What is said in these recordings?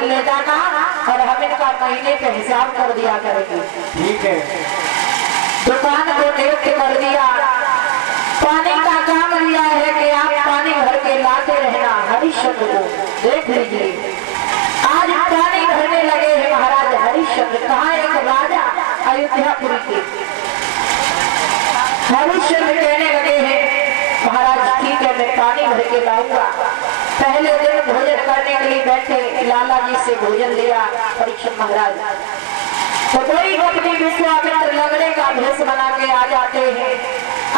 भोजन ले जाना और हम इनका महीने पे हिसाब कर दिया करेंगे। ठीक है। दुकान को नियुक्त कर दिया, पानी का काम लिया है कि आप पानी भर के लाते रहना। हरिश्चंद्र को देख लीजिए, आज पानी भरने लगे हैं महाराज हरिश्चंद्र। कहा एक राजा अयोध्यापुरी के हरिश्चंद्र कहने लगे हैं महाराज ठीक है मैं पानी भर के लाऊंगा। पहले दिन भोजन करने के लिए बैठे, लाला जी से भोजन लिया परीक्षित महाराज। तो कोई अपनी विश्वामित्र लगने का भेष बना के आ जाते हैं,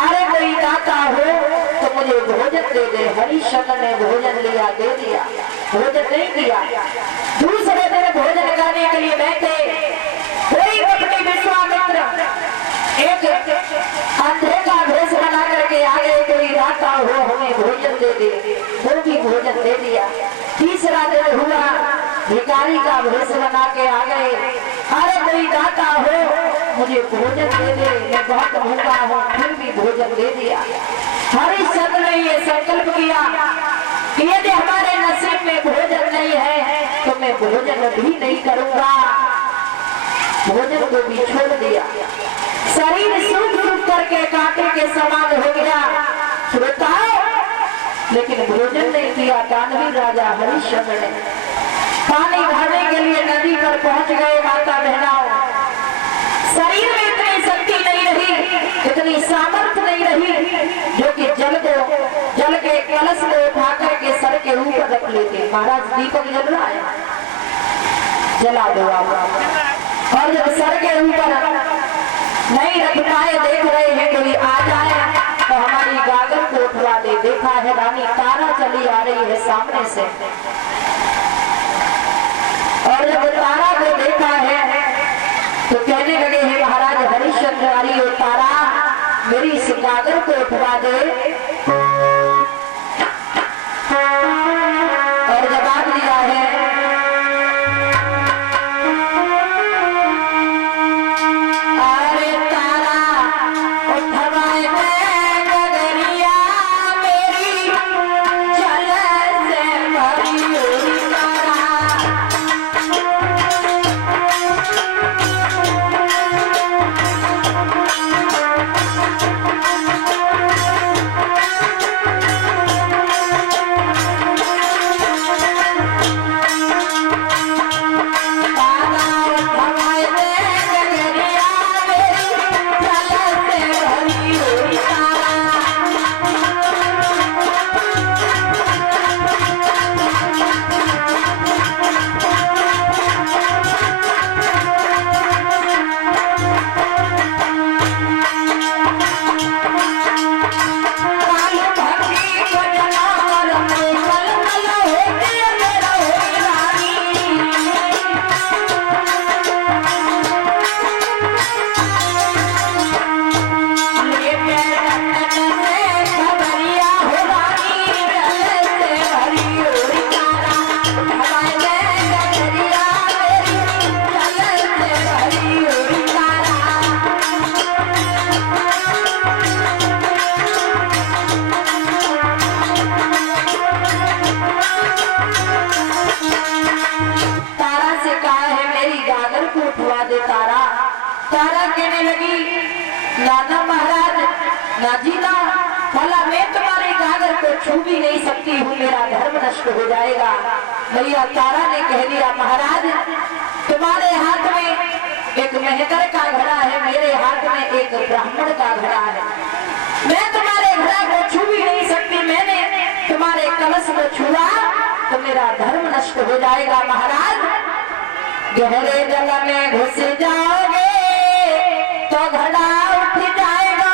अरे कोई दाता हो तो मुझे भोजन दे दे। हरिश्चंद्र ने भोजन लिया, दे दिया, भोजन नहीं दिया। दूसरे दिन भोजन करने के लिए बैठे, कोई अपनी विश्वामित्र एक अंधे का भेष बना करके आ गए, कोई दाता हो हमें भोजन दे दे, वो भी भोजन दे दिया। तीसरा दिन हुआ, भिखारी का भेष बना के आ गए, अरे कोई दाता हो मुझे भोजन दे दे, मैं बहुत भूखा हूँ, फिर भी भोजन दे दिया। हरिश्चंद्र ने ये संकल्प किया कि यदि हमारे नसीब में भोजन नहीं है तो मैं भोजन भी नहीं करूंगा। भोजन को भी छोड़ दिया, शरीर सूख सूख करके कांटे के समान हो गया, लेकिन भोजन नहीं किया। दानवीर राजा हरिश्चंद्र ने पानी भरने के लिए नदी पर पहुंच गए। माता बहनाओं, शरीर में इतनी शक्ति नहीं रही, इतनी सामर्थ्य नहीं रही जो कि जल के कलश को उठा करके सर के ऊपर रख लेते। महाराज दीपक जल रहा है, जला दो आप। और जब सर के ऊपर नहीं रख पाए, देख रहे हैं कोई आ जाए तो हमारी गागर को उठवा दे। देखा है रानी तारा चली आ रही है सामने से, और जब तारा को देखा है तो कहने लगे हैं महाराज हरिश्चंद्र अरे ओ तारा मेरी इस गागर को उठवा दे। और जवाब दिया है अरे तारा उठवाए मैं गगरिया मेरी जल से भरी हुई तारा। तारा कहने लगी नाना महाराज नाजीना भला मैं तुम्हारे गागर को छू भी नहीं सकती हूँ, मेरा धर्म नष्ट हो जाएगा। भैया तारा ने कह दिया महाराज तुम्हारे हाथ में एक मेहकर का घड़ा है, मेरे हाथ में एक ब्राह्मण का घड़ा है, मैं तुम्हारे घड़ा को छू भी नहीं सकती, मैंने तुम्हारे कलश को छुआ तो मेरा धर्म नष्ट हो जाएगा। महाराज गहरे जल में घुस जाओगे तो घड़ा उठ जाएगा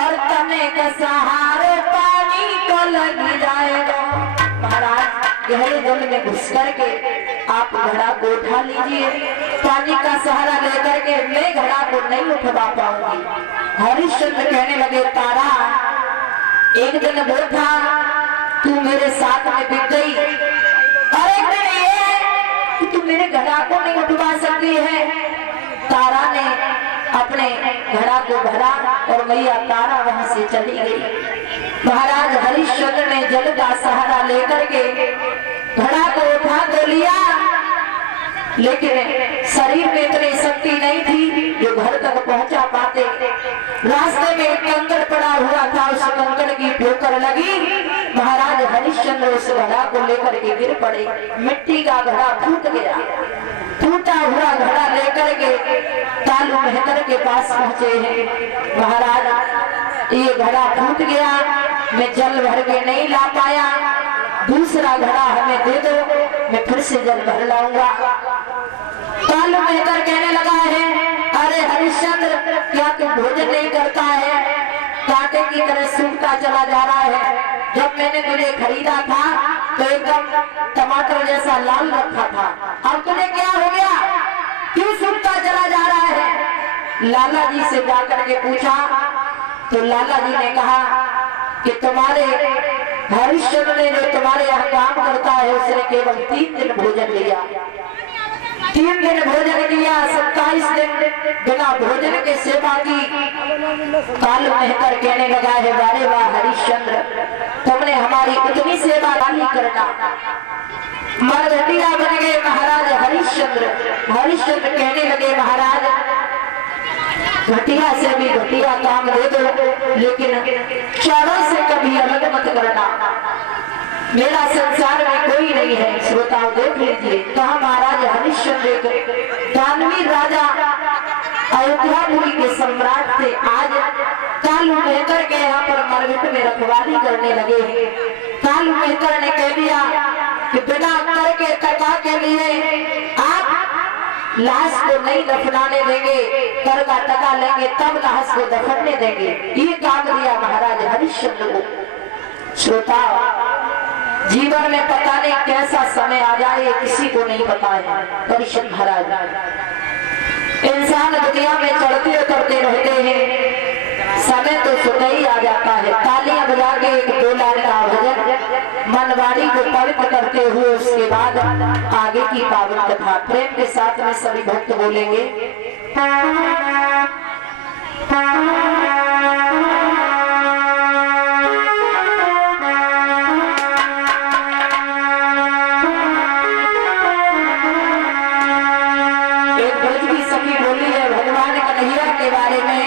और तने का सहारे पानी को लग जाएगा। महाराज गहरे जल में घुस करके आप घड़ा को उठा लीजिए, पानी का सहारा लेकर के मैं घड़ा को नहीं उठवा पाऊंगी। हरिश्चंद्र कहने लगे तारा एक दिन वो था तू मेरे साथ में बिक गई और एक दिन ये कि तू मेरे घड़ा को नहीं उठवा सकती है। तारा ने अपने घड़ा को भरा और मैया तारा वहां से चली गई। महाराज हरिश्चंद्र ने जल का सहारा लेकर के घड़ा को उठा तो लिया, लेकिन शरीर में इतनी शक्ति नहीं थी जो घर तक पहुंचा पाते। रास्ते में एक कंकड़ पड़ा हुआ था, उस कंकड़ की ठोकर लगी, महाराज हरिश्चंद्र उस घड़ा को लेकर के गिर पड़े। मिट्टी का घड़ा फूट गया। टूटा हुआ घड़ा लेकर के कालू मेहतर के पास पहुंचे हैं। महाराज ये घड़ा फूट गया, मैं जल भर के नहीं ला पाया, दूसरा घड़ा हमें दे दो, मैं फिर से जल भर लाऊंगा। कालू मेहतर कहने लगा है, अरे हरिश्चंद्र क्या तू भोजन नहीं करता है? कांटे की तरह सूखता चला जा रहा है। जब मैंने तुझे खरीदा था तो एकदम टमाटर जैसा लाल रखा था, अब तुझे क्या हो गया, क्यों सूखता चला जा रहा है? लाला जी से जाकर के पूछा तो लाला जी ने कहा कि तुम्हारे हरिश्चंद्र ने जो तुम्हारे यहाँ काम करता है उसने केवल 3 दिन भोजन लिया, 3 दिन भोजन दिया, 27 दिन बिना भोजन के सेवा की। कालू मेहतर कहने लगा है, वारे वाह हरिश्चंद्र, तुमने हमारी उतनी सेवा नहीं करना। मरघटिया बन गए महाराज हरिश्चंद्र। हरिश्चंद्र कहने लगे, महाराज घटिया से भी घटिया काम दे दो, लेकिन चौरों से कभी अलग मत करना, मेरा संसार में कोई नहीं है। श्रोताओं देख लीजिए, कहा महाराज हरिश्चंद्र दानवीर राजा अयोध्यापुरी के सम्राट थे, आज कालू मेहतर के यहाँ पर मरघट में रखवाली करने लगे हैं। कालू मेहतर ने कह दिया कि बिना कर के कथा के लिए आप लाश को नहीं दफनाने देंगे, कर का टका लेंगे तब लाश को दफनने देंगे। ये काम दिया महाराज हरिश्चंद्र को। श्रोता जीवन में पता नहीं कैसा समय आ जाए, किसी को नहीं पता है। परीक्षित महाराज, इंसान दुनिया में चढ़ते उतरते रहते हैं, समय तो सुबह ही आ जाता है। तालियां बजा के एक 2 लाइन का भजन मनवाड़ी को पवित्र करते हुए उसके बाद आगे की पावन कथा प्रेम के साथ में सभी भक्त बोलेंगे। एक ब्रज की सखी बोली है भगवान कन्हैया के बारे में,